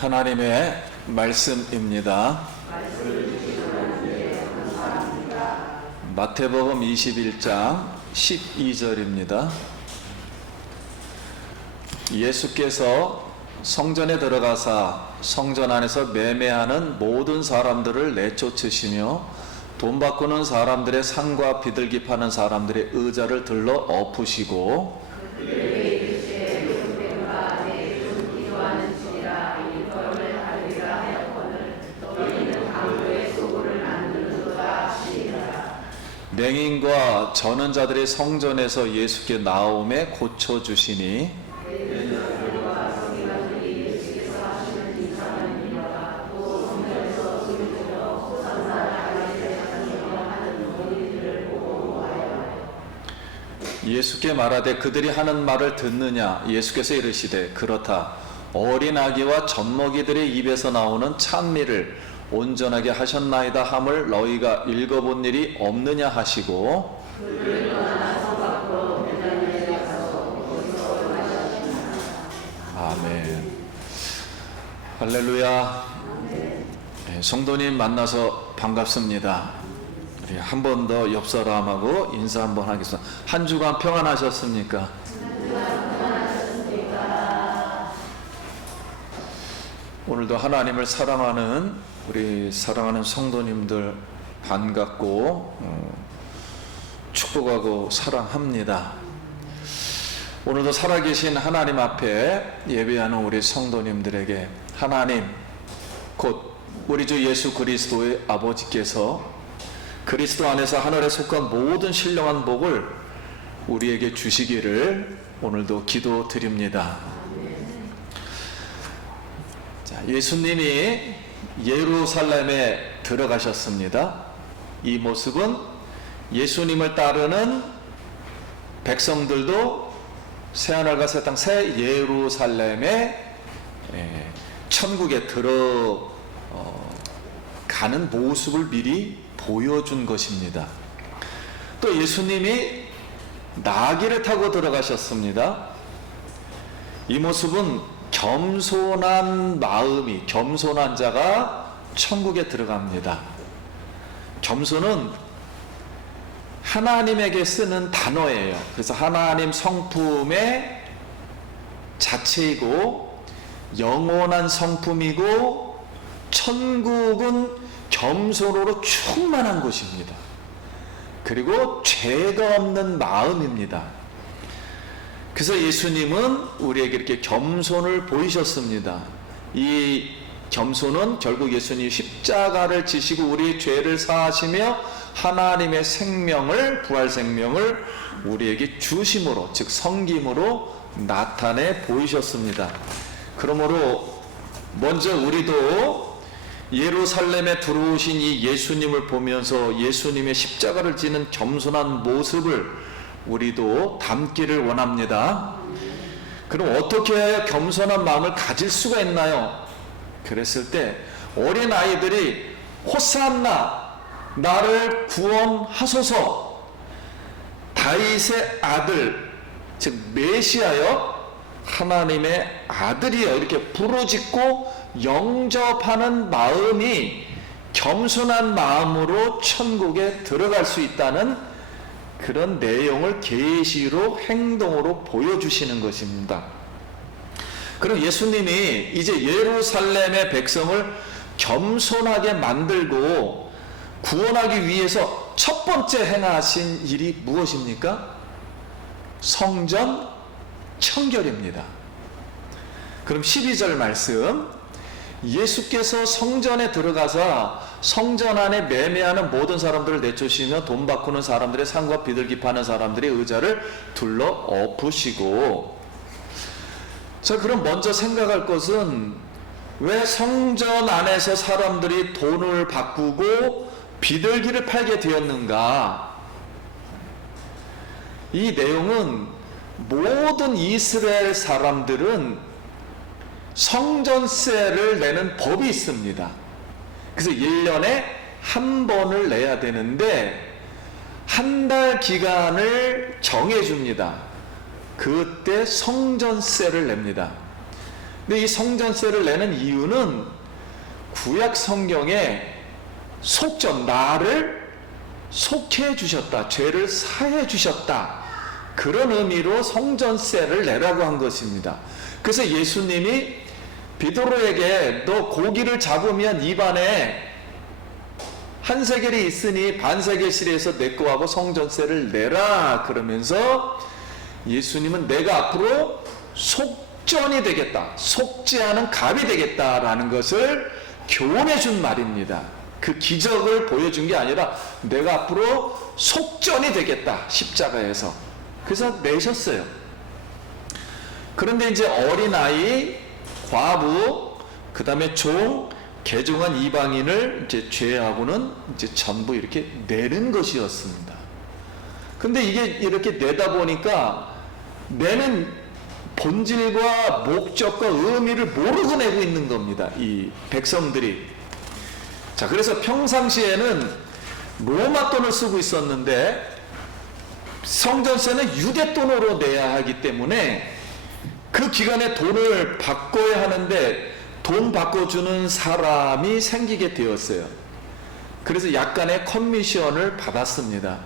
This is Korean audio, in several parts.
하나님의 말씀입니다. 마태복음 21장 12절입니다. 예수께서 성전에 들어가사 성전 안에서 매매하는 모든 사람들을 내쫓으시며 돈 바꾸는 사람들의 상과 비둘기 파는 사람들의 의자를 들러 엎으시고 맹인과 저는 자들이 성전에서 예수께 나오매 고쳐주시니 예수께 말하되 그들이 하는 말을 듣느냐? 예수께서 이르시되 그렇다. 어린 아기와 젖먹이들의 입에서 나오는 찬미를 온전하게 하셨나이다 함을 너희가 읽어본 일이 없느냐 하시고 아멘. 할렐루야. 네, 성도님 만나서 반갑습니다. 우리 한 번 더 옆 사람하고 인사 한번 하겠습니다. 한 주간 평안하셨습니까? 오늘도 하나님을 사랑하는 우리 사랑하는 성도님들 반갑고 축복하고 사랑합니다. 오늘도 살아계신 하나님 앞에 예배하는 우리 성도님들에게 하나님 곧 우리 주 예수 그리스도의 아버지께서 그리스도 안에서 하늘에 속한 모든 신령한 복을 우리에게 주시기를 오늘도 기도드립니다. 자, 예수님이 예루살렘에 들어가셨습니다. 이 모습은 예수님을 따르는 백성들도 새하늘과 새 땅 새 예루살렘에 천국에 들어가는 모습을 미리 보여준 것입니다. 또 예수님이 나귀를 타고 들어가셨습니다. 이 모습은 겸손한 마음이, 겸손한 자가 천국에 들어갑니다. 겸손은 하나님에게 쓰는 단어예요. 그래서 하나님 성품의 자체이고 영원한 성품이고 천국은 겸손으로 충만한 곳입니다. 그리고 죄가 없는 마음입니다. 그래서 예수님은 우리에게 이렇게 겸손을 보이셨습니다. 이 겸손은 결국 예수님이 십자가를 지시고 우리의 죄를 사하시며 하나님의 생명을, 부활 생명을 우리에게 주심으로, 즉 섬김으로 나타내 보이셨습니다. 그러므로 먼저 우리도 예루살렘에 들어오신 이 예수님을 보면서 예수님의 십자가를 지는 겸손한 모습을 우리도 담기를 원합니다. 그럼 어떻게 해야 겸손한 마음을 가질 수가 있나요? 그랬을 때 어린 아이들이 호산나 나를 구원하소서, 다윗의 아들 즉 메시아여 하나님의 아들이여 이렇게 부르짖고 영접하는 마음이 겸손한 마음으로 천국에 들어갈 수 있다는 그런 내용을 계시로 행동으로 보여주시는 것입니다. 그럼 예수님이 이제 예루살렘의 백성을 겸손하게 만들고 구원하기 위해서 첫 번째 행하신 일이 무엇입니까? 성전 청결입니다. 그럼 12절 말씀, 예수께서 성전에 들어가서 성전 안에 매매하는 모든 사람들을 내쫓으며 돈 바꾸는 사람들의 상과 비둘기 파는 사람들의 의자를 둘러 엎으시고. 자, 그럼 먼저 생각할 것은 왜 성전 안에서 사람들이 돈을 바꾸고 비둘기를 팔게 되었는가? 이 내용은 모든 이스라엘 사람들은 성전세를 내는 법이 있습니다. 그래서 1년에 한 번을 내야 되는데 한 달 기간을 정해줍니다. 그때 성전세를 냅니다. 근데 이 성전세를 내는 이유는 구약 성경에 속전, 나를 속해 주셨다, 죄를 사해 주셨다, 그런 의미로 성전세를 내라고 한 것입니다. 그래서 예수님이 베드로에게 너 고기를 잡으면 입안에 한 세겔이 있으니 반 세겔씩에서 내 거하고 성전세를 내라 그러면서 예수님은 내가 앞으로 속전이 되겠다, 속죄하는 갑이 되겠다라는 것을 교훈해 준 말입니다. 그 기적을 보여준 게 아니라 내가 앞으로 속전이 되겠다, 십자가에서. 그래서 내셨어요. 그런데 이제 어린아이, 과부, 그 다음에 종, 개종한 이방인을 이제 제외하고는 이제 전부 이렇게 내는 것이었습니다. 근데 이게 이렇게 내다 보니까 내는 본질과 목적과 의미를 모르고 내고 있는 겁니다, 이 백성들이. 자, 그래서 평상시에는 로마 돈을 쓰고 있었는데 성전세는 유대 돈으로 내야 하기 때문에 그 기간에 돈을 바꿔야 하는데 돈 바꿔주는 사람이 생기게 되었어요. 그래서 약간의 커미션을 받았습니다.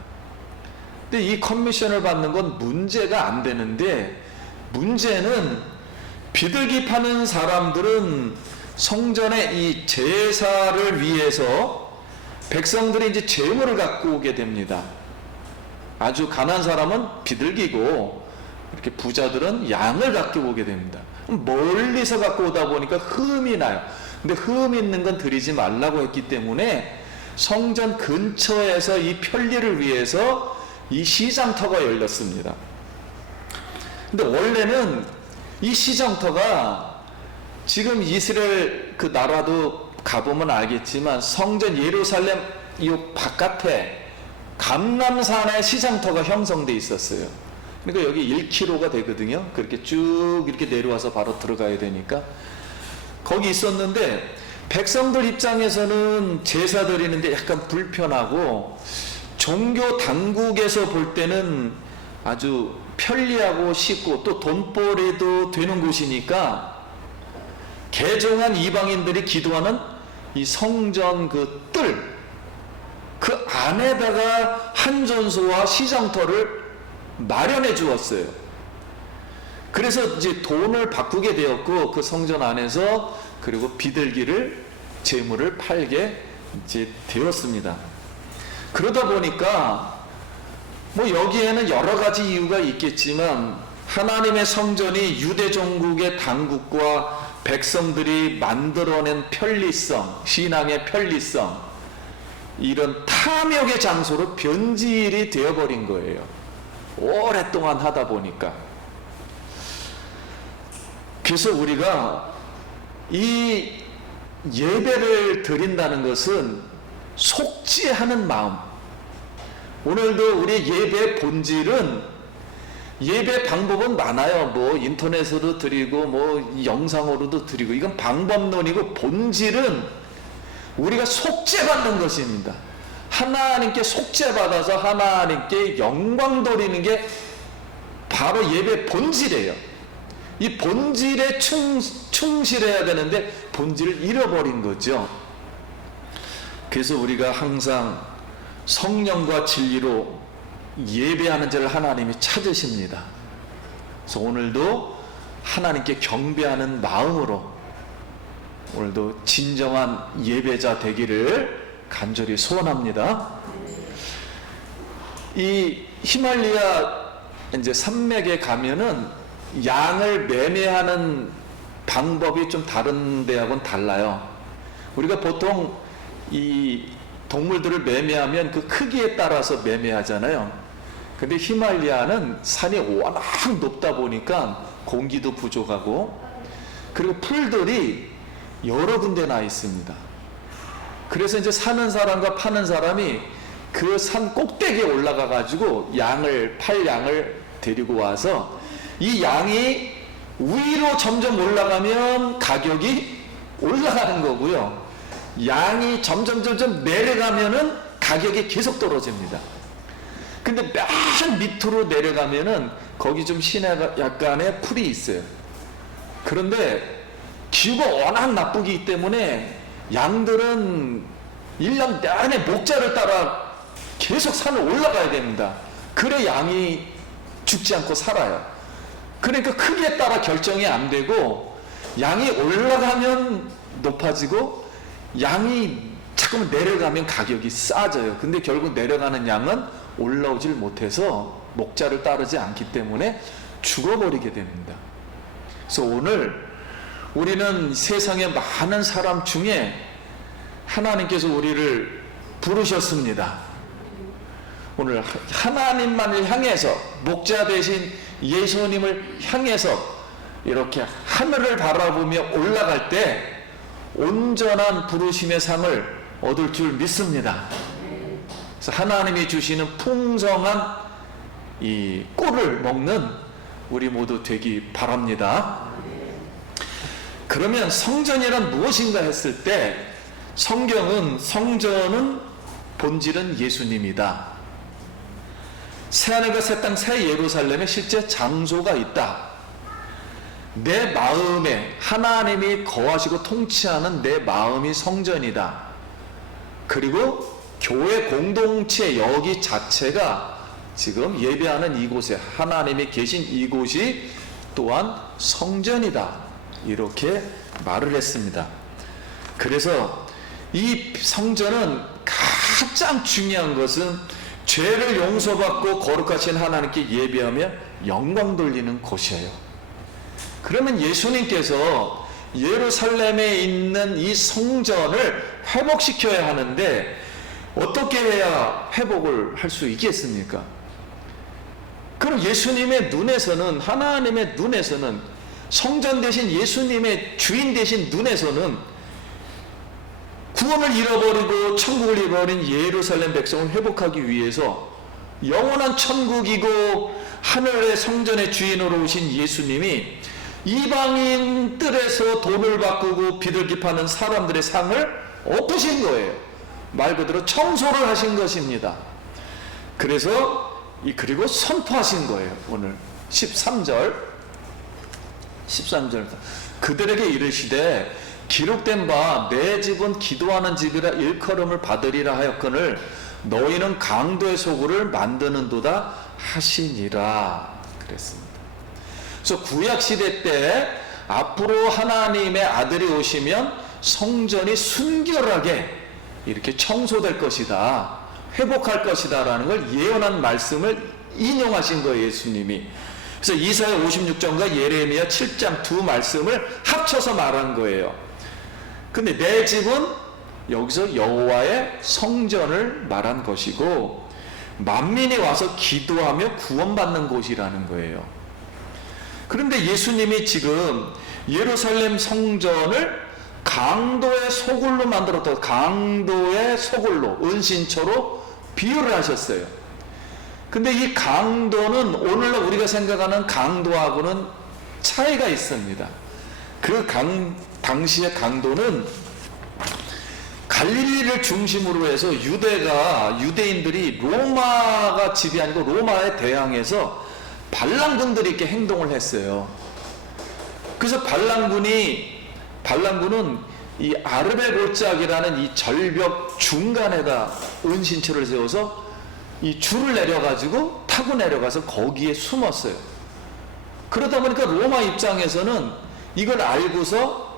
근데 이 커미션을 받는 건 문제가 안 되는데, 문제는 비둘기 파는 사람들은 성전의 이 제사를 위해서 백성들이 이제 재물을 갖고 오게 됩니다. 아주 가난한 사람은 비둘기고 이렇게 부자들은 양을 갖고 오게 됩니다. 멀리서 갖고 오다 보니까 흠이 나요. 근데 흠 있는 건 드리지 말라고 했기 때문에 성전 근처에서 이 편리를 위해서 이 시장터가 열렸습니다. 근데 원래는 이 시장터가 지금 이스라엘 그 나라도 가보면 알겠지만 성전 예루살렘 이 바깥에 감람산에 시장터가 형성돼 있었어요. 그러니까 여기 1km가 되거든요. 그렇게 쭉 이렇게 내려와서 바로 들어가야 되니까 거기 있었는데, 백성들 입장에서는 제사 드리는데 약간 불편하고 종교 당국에서 볼 때는 아주 편리하고 쉽고 또 돈벌이도 되는 곳이니까 개종한 이방인들이 기도하는 이 성전 그 안에다가 한전소와 시장터를 마련해 주었어요. 그래서 이제 돈을 바꾸게 되었고 그 성전 안에서 그리고 비둘기를 재물을 팔게 이제 되었습니다. 그러다 보니까 뭐 여기에는 여러 가지 이유가 있겠지만 하나님의 성전이 유대 종국의 당국과 백성들이 만들어낸 편리성, 신앙의 편리성, 이런 탐욕의 장소로 변질이 되어버린 거예요. 오랫동안 하다 보니까. 그래서 우리가 이 예배를 드린다는 것은 속죄하는 마음. 오늘도 우리 예배의 본질은, 예배 방법은 많아요. 뭐 인터넷으로 드리고 뭐 영상으로도 드리고, 이건 방법론이고 본질은 우리가 속죄받는 것입니다. 하나님께 속죄받아서 하나님께 영광 돌리는 게 바로 예배 본질이에요. 이 본질에 충실해야 되는데 본질을 잃어버린 거죠. 그래서 우리가 항상 성령과 진리로 예배하는 자를 하나님이 찾으십니다. 그래서 오늘도 하나님께 경배하는 마음으로 오늘도 진정한 예배자 되기를 간절히 소원합니다. 이 히말리아 이제 산맥에 가면은 양을 매매하는 방법이 좀 다른 데하고는 달라요. 우리가 보통 이 동물들을 매매하면 그 크기에 따라서 매매하잖아요. 근데 히말리아는 산이 워낙 높다 보니까 공기도 부족하고 그리고 풀들이 여러 군데 나 있습니다. 그래서 이제 사는 사람과 파는 사람이 그 산 꼭대기에 올라가 가지고 팔 양을 데리고 와서 이 양이 위로 점점 올라가면 가격이 올라가는 거고요. 양이 점점 내려가면은 가격이 계속 떨어집니다. 근데 맨 밑으로 내려가면은 거기 좀 시내가 약간의 풀이 있어요. 그런데 기후가 워낙 나쁘기 때문에 양들은 1년 내내 목자를 따라 계속 산을 올라가야 됩니다. 그래 양이 죽지 않고 살아요. 그러니까 크기에 따라 결정이 안 되고 양이 올라가면 높아지고 양이 자꾸만 내려가면 가격이 싸져요. 근데 결국 내려가는 양은 올라오질 못해서 목자를 따르지 않기 때문에 죽어버리게 됩니다. 그래서 오늘 우리는 세상의 많은 사람 중에 하나님께서 우리를 부르셨습니다. 오늘 하나님만을 향해서, 목자 대신 예수님을 향해서 이렇게 하늘을 바라보며 올라갈 때 온전한 부르심의 상을 얻을 줄 믿습니다. 그래서 하나님이 주시는 풍성한 이 꿀을 먹는 우리 모두 되기 바랍니다. 그러면 성전이란 무엇인가 했을 때 성전은 본질은 예수님이다. 새하늘과 새 땅 새 예루살렘에 실제 장소가 있다. 내 마음에 하나님이 거하시고 통치하는 내 마음이 성전이다. 그리고 교회 공동체 여기 자체가 지금 예배하는 이곳에 하나님이 계신 이곳이 또한 성전이다. 이렇게 말을 했습니다. 그래서 이 성전은 가장 중요한 것은 죄를 용서받고 거룩하신 하나님께 예배하며 영광 돌리는 곳이에요. 그러면 예수님께서 예루살렘에 있는 이 성전을 회복시켜야 하는데 어떻게 해야 회복을 할 수 있겠습니까? 그럼 예수님의 눈에서는, 하나님의 눈에서는, 성전 대신 예수님의 주인 대신 눈에서는 구원을 잃어버리고 천국을 잃어버린 예루살렘 백성을 회복하기 위해서 영원한 천국이고 하늘의 성전의 주인으로 오신 예수님이 이방인 뜰에서 돈을 바꾸고 비둘기 파는 사람들의 상을 엎으신 거예요. 말 그대로 청소를 하신 것입니다. 그리고 선포하신 거예요. 오늘 13절 그들에게 이르시되 기록된 바 내 집은 기도하는 집이라 일컬음을 받으리라 하였거늘 너희는 강도의 소굴을 만드는도다 하시니라 그랬습니다. 그래서 구약시대 때 앞으로 하나님의 아들이 오시면 성전이 순결하게 이렇게 청소될 것이다, 회복할 것이다 라는 걸 예언한 말씀을 인용하신 거예요, 예수님이. 그래서 이사야 56장과 예레미야 7장 두 말씀을 합쳐서 말한 거예요. 근데 내 집은 여기서 여호와의 성전을 말한 것이고 만민이 와서 기도하며 구원받는 곳이라는 거예요. 그런데 예수님이 지금 예루살렘 성전을 강도의 소굴로 만들었다. 강도의 소굴로, 은신처로 비유를 하셨어요. 근데 이 강도는 오늘날 우리가 생각하는 강도하고는 차이가 있습니다. 당시의 강도는 갈릴리를 중심으로 해서 유대인들이 로마가 집이 아니고 로마에 대항해서 반란군들이 이렇게 행동을 했어요. 그래서 반란군은 이 아르베 골짜기라는 이 절벽 중간에다 은신처를 세워서 이 줄을 내려가지고 타고 내려가서 거기에 숨었어요. 그러다 보니까 로마 입장에서는 이걸 알고서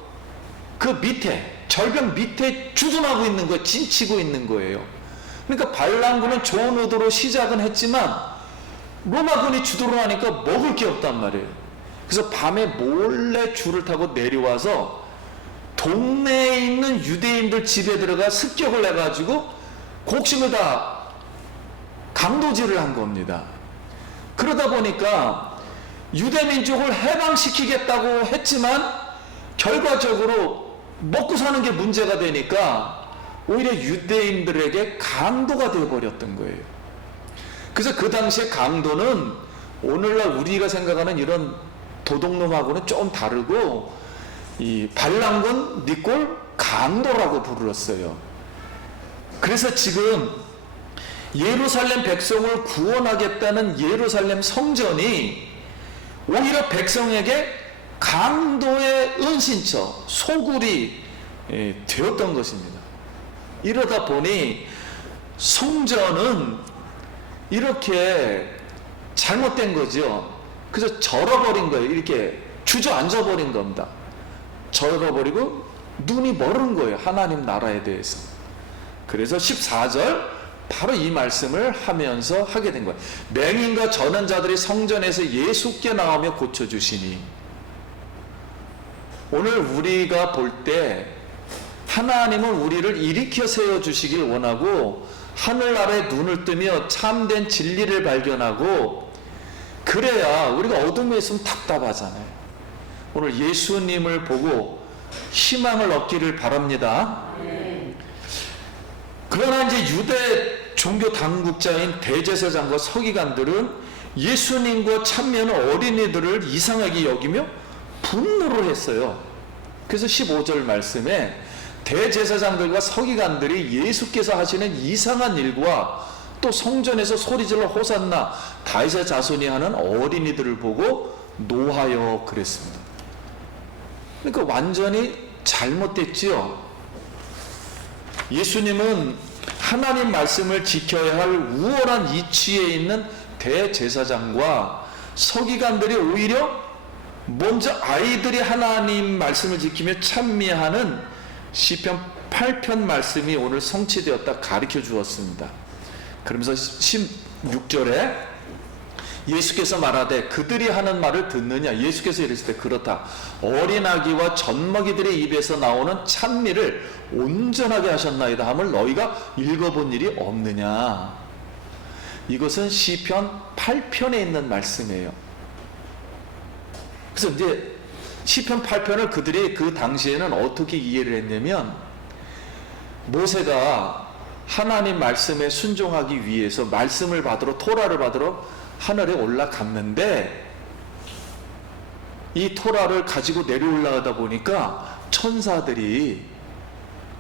그 밑에, 절벽 밑에 주둔하고 있는 거예요. 진치고 있는 거예요. 그러니까 반란군은 좋은 의도로 시작은 했지만 로마군이 주도를 하니까 먹을 게 없단 말이에요. 그래서 밤에 몰래 줄을 타고 내려와서 동네에 있는 유대인들 집에 들어가 습격을 해가지고 곡식을 다 강도질을 한 겁니다. 그러다 보니까 유대민족을 해방시키겠다고 했지만 결과적으로 먹고 사는 게 문제가 되니까 오히려 유대인들에게 강도가 되어버렸던 거예요. 그래서 그 당시에 강도는 오늘날 우리가 생각하는 이런 도둑놈하고는 좀 다르고, 이 반란군 니꼴 강도라고 부르었어요. 그래서 지금 예루살렘 백성을 구원하겠다는 예루살렘 성전이 오히려 백성에게 강도의 은신처, 소굴이 되었던 것입니다. 이러다 보니 성전은 이렇게 잘못된 거죠. 그래서 절어버린 거예요. 이렇게 주저앉아버린 겁니다. 절어버리고 눈이 멀은 거예요. 하나님 나라에 대해서. 그래서 14절 바로 이 말씀을 하면서 하게 된 거예요. 맹인과 전한 자들이 성전에서 예수께 나오며 고쳐주시니. 오늘 우리가 볼 때 하나님은 우리를 일으켜 세워주시길 원하고, 하늘나라에 눈을 뜨며 참된 진리를 발견하고, 그래야 우리가 어둠에 있으면 답답하잖아요. 오늘 예수님을 보고 희망을 얻기를 바랍니다. 그러나 이제 유대 종교 당국자인 대제사장과 서기관들은 예수님과 참여하는 어린이들을 이상하게 여기며 분노를 했어요. 그래서 15절 말씀에 대제사장들과 서기관들이 예수께서 하시는 이상한 일과 또 성전에서 소리질러 호산나 다윗의 자손이 하는 어린이들을 보고 노하여 그랬습니다. 그러니까 완전히 잘못됐지요. 예수님은 하나님 말씀을 지켜야 할 우월한 이치에 있는 대제사장과 서기관들이 오히려 먼저 아이들이 하나님 말씀을 지키며 찬미하는 시편 8편 말씀이 오늘 성취되었다 가르쳐 주었습니다. 그러면서 16절에 예수께서 말하되 그들이 하는 말을 듣느냐. 예수께서 이르시되 그렇다. 어린아기와 젖먹이들의 입에서 나오는 찬미를 온전하게 하셨나이다 함을 너희가 읽어본 일이 없느냐. 이것은 시편 8편에 있는 말씀이에요. 그래서 이제 시편 8편을 그들이 그 당시에는 어떻게 이해를 했냐면, 모세가 하나님 말씀에 순종하기 위해서 말씀을 받으러, 토라를 받으러 하늘에 올라갔는데, 이 토라를 가지고 내려 올라가다 보니까 천사들이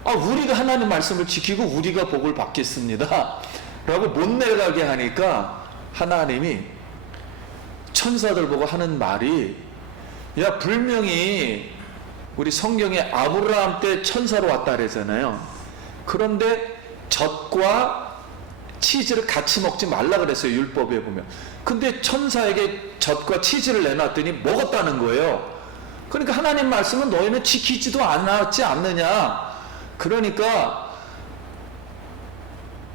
우리가 하나님 말씀을 지키고 우리가 복을 받겠습니다 라고 못 내려가게 하니까 하나님이 천사들 보고 하는 말이, 야, 분명히 우리 성경에 아브라함 때 천사로 왔다 그러잖아요. 그런데 젖과 치즈를 같이 먹지 말라 그랬어요, 율법에 보면. 근데 천사에게 젖과 치즈를 내놨더니 먹었다는 거예요. 그러니까 하나님 말씀은 너희는 지키지도 않았지 않느냐. 그러니까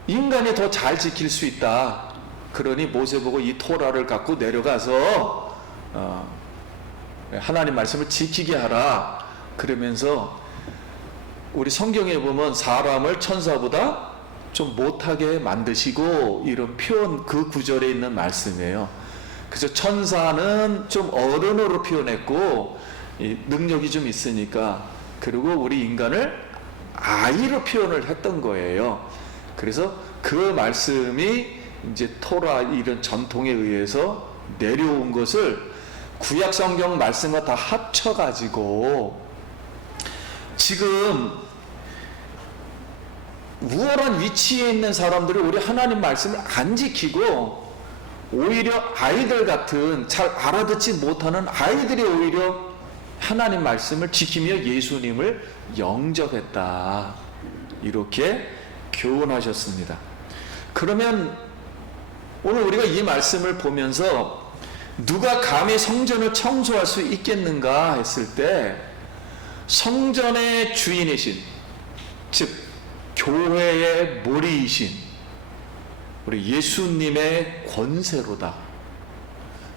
인간이 더 잘 지킬 수 있다. 그러니 모세 보고 이 토라를 갖고 내려가서 하나님 말씀을 지키게 하라. 그러면서 우리 성경에 보면 사람을 천사보다 좀 못하게 만드시고, 이런 표현, 그 구절에 있는 말씀이에요. 그래서 천사는 좀 어른으로 표현했고 능력이 좀 있으니까, 그리고 우리 인간을 아이로 표현을 했던 거예요. 그래서 그 말씀이 이제 토라 이런 전통에 의해서 내려온 것을 구약 성경 말씀과 다 합쳐가지고 지금 우월한 위치에 있는 사람들이 우리 하나님 말씀을 안 지키고, 오히려 아이들 같은 잘 알아듣지 못하는 아이들이 오히려 하나님 말씀을 지키며 예수님을 영접했다. 이렇게 교훈하셨습니다. 그러면 오늘 우리가 이 말씀을 보면서 누가 감히 성전을 청소할 수 있겠는가 했을 때, 성전의 주인이신, 즉 교회의 머리이신 우리 예수님의 권세로다.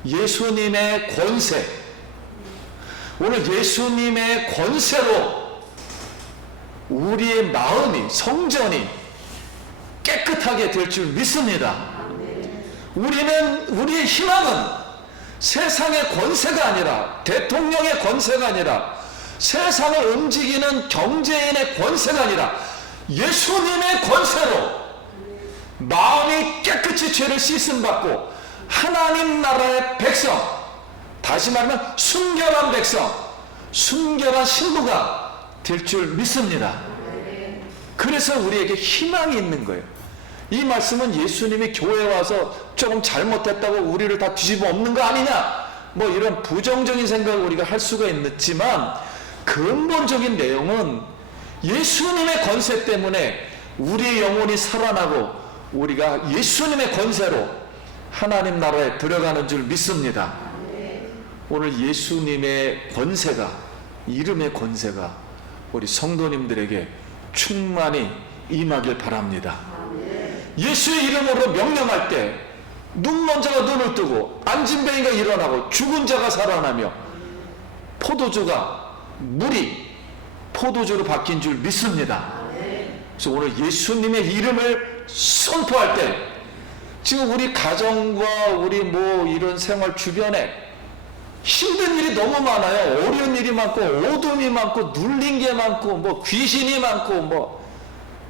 예수님의 권세. 오늘 예수님의 권세로 우리의 마음이, 성전이 깨끗하게 될 줄 믿습니다. 우리의 희망은 세상의 권세가 아니라, 대통령의 권세가 아니라, 세상을 움직이는 경제인의 권세가 아니라 예수님의 권세로 마음이 깨끗이 죄를 씻음받고 하나님 나라의 백성, 다시 말하면 순결한 백성, 순결한 신부가 될 줄 믿습니다. 그래서 우리에게 희망이 있는 거예요. 이 말씀은 예수님이 교회에 와서 조금 잘못했다고 우리를 다 뒤집어 엎는 거 아니냐, 뭐 이런 부정적인 생각을 우리가 할 수가 있지만, 근본적인 내용은 예수님의 권세 때문에 우리의 영혼이 살아나고 우리가 예수님의 권세로 하나님 나라에 들어가는 줄 믿습니다. 오늘 예수님의 권세가, 이름의 권세가 우리 성도님들에게 충만히 임하길 바랍니다. 예수의 이름으로 명령할 때 눈먼 자가 눈을 뜨고 앉은 뱅이가 일어나고 죽은 자가 살아나며 물이 포도주로 바뀐 줄 믿습니다. 그래서 오늘 예수님의 이름을 선포할 때 지금 우리 가정과 우리 뭐 이런 생활 주변에 힘든 일이 너무 많아요. 어려운 일이 많고 어둠이 많고 눌린 게 많고 뭐 귀신이 많고 뭐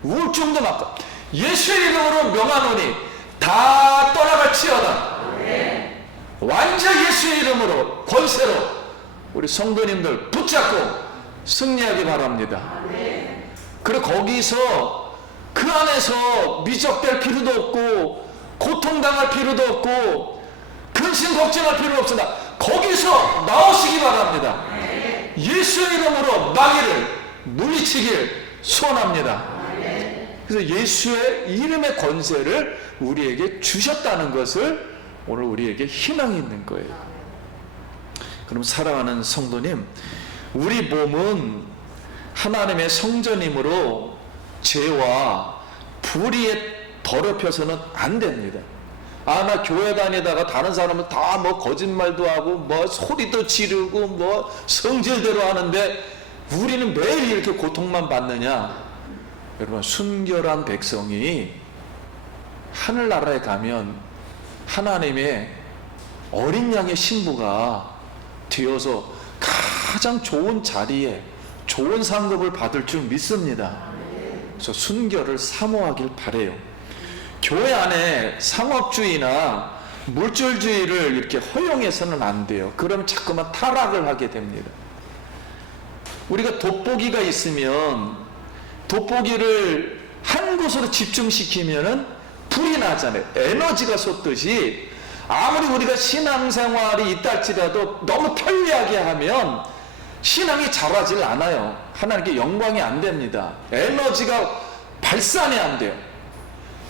우울증도 많고, 예수의 이름으로 명하노니 다 떠나갈지어다. 완전 예수의 이름으로 권세로 우리 성도님들 붙잡고 승리하기 바랍니다. 그리고 거기서 그 안에서 미적될 필요도 없고 고통당할 필요도 없고 근심 걱정할 필요 없으나 거기서 나오시기 바랍니다. 예수의 이름으로 마귀를 물리치길 소원합니다. 그래서 예수의 이름의 권세를 우리에게 주셨다는 것을 오늘 우리에게 희망이 있는 거예요. 그럼 사랑하는 성도님, 우리 몸은 하나님의 성전이므로 죄와 불의에 더럽혀서는 안 됩니다. 나 교회 다니다가 다른 사람은 다 뭐 거짓말도 하고 뭐 소리도 지르고 뭐 성질대로 하는데 우리는 매일 이렇게 고통만 받느냐? 여러분, 순결한 백성이 하늘나라에 가면 하나님의 어린 양의 신부가 되어서 가장 좋은 자리에 좋은 상급을 받을 줄 믿습니다. 그래서 순결을 사모하길 바래요. 교회 안에 상업주의나 물질주의를 이렇게 허용해서는 안 돼요. 그럼 자꾸만 타락을 하게 됩니다. 우리가 돋보기가 있으면 돋보기를 한 곳으로 집중시키면은 불이 나잖아요. 에너지가 솟듯이 아무리 우리가 신앙생활이 있다 할지라도 너무 편리하게 하면 신앙이 자라질 않아요. 하나님께 영광이 안 됩니다. 에너지가 발산이 안 돼요.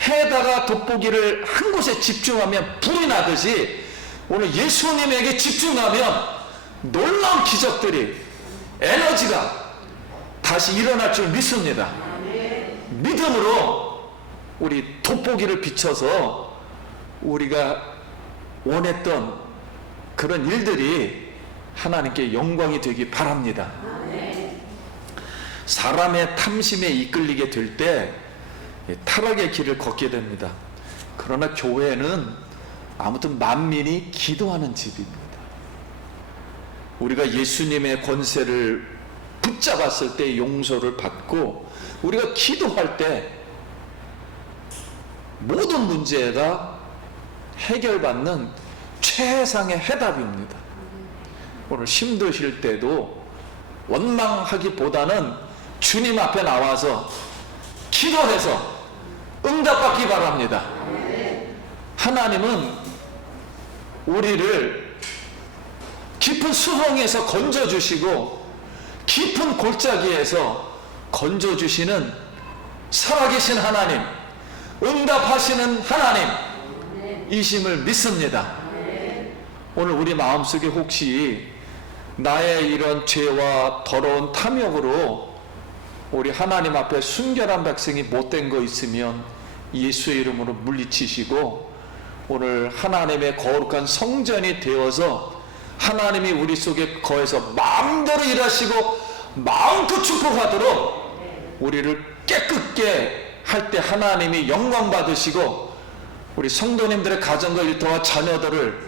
해에다가 돋보기를 한 곳에 집중하면 불이 나듯이 오늘 예수님에게 집중하면 놀라운 기적들이, 에너지가 다시 일어날 줄 믿습니다. 믿음으로 우리 돋보기를 비춰서 우리가 원했던 그런 일들이 하나님께 영광이 되기 바랍니다. 사람의 탐심에 이끌리게 될 때 타락의 길을 걷게 됩니다. 그러나 교회는 아무튼 만민이 기도하는 집입니다. 우리가 예수님의 권세를 붙잡았을 때 용서를 받고 우리가 기도할 때 모든 문제가 해결받는 최상의 해답입니다. 오늘 힘드실 때도 원망하기보다는 주님 앞에 나와서 기도해서 응답받기 바랍니다. 하나님은 우리를 깊은 수렁에서 건져주시고 깊은 골짜기에서 건져주시는 살아계신 하나님, 응답하시는 하나님 이심을 믿습니다. 오늘 우리 마음속에 혹시 나의 이런 죄와 더러운 탐욕으로 우리 하나님 앞에 순결한 백성이 못된 거 있으면 예수의 이름으로 물리치시고 오늘 하나님의 거룩한 성전이 되어서 하나님이 우리 속에 거해서 마음대로 일하시고 마음껏 축복하도록 우리를 깨끗게 할 때 하나님이 영광 받으시고 우리 성도님들의 가정과 일터와 자녀들을